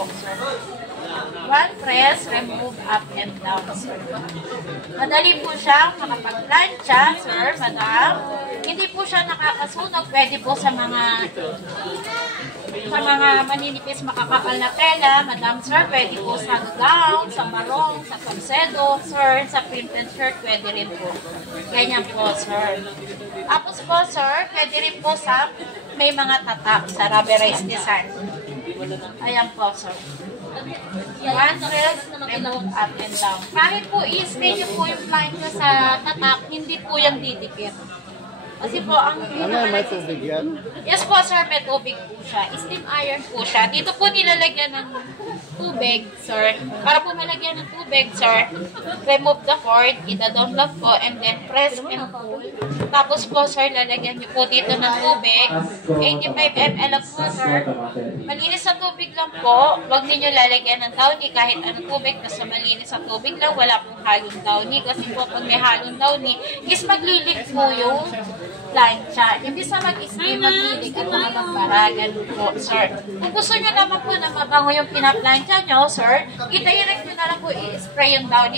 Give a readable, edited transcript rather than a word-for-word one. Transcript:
po, sir. One press, remove up and down, sir. Madali po siyang makapag-plancha, sir, madam. Hindi po siya nakakasunog. Pwede po sa mga maninipis makakapal na tela, madam, sir. Pwede po sa gown, sa marong, sa salcedo, sir. Sa printed shirt, pwede rin po. Ganyan po, sir. Tapos po, sir, pwede rin po sa may mga tatak sa rubberized design. Ayan po, sir. One press, remove up and down. Kahit po i-stay niyo po yung plancha sa tatak, hindi po yung didikit. Kasi po, ang may tubig yan? Yes po, sir, may tubig po siya. Steam iron po siya. Dito po nilalagyan ng tubig, sir. Para po malagyan ng tubig, sir, remove the cord, ida-download po, and then press and pull. Tapos po, sir, lalagyan niyo po dito ng tubig. 85 ml of water. Malinis sa tubig lang po. Huwag ninyo lalagyan ng downy kahit anong tubig. Basta malinis sa tubig lang. Wala pong halong downy. Kasi po, pag may halong downy, is maglilig po yung plancha. Imbis na mag-steam, maglilig at magbara. Ganun po, sir. Kung gusto nyo naman po na mabango yung pinaplancha nyo, sir, i-direct nyo na lang po i-spray yung downy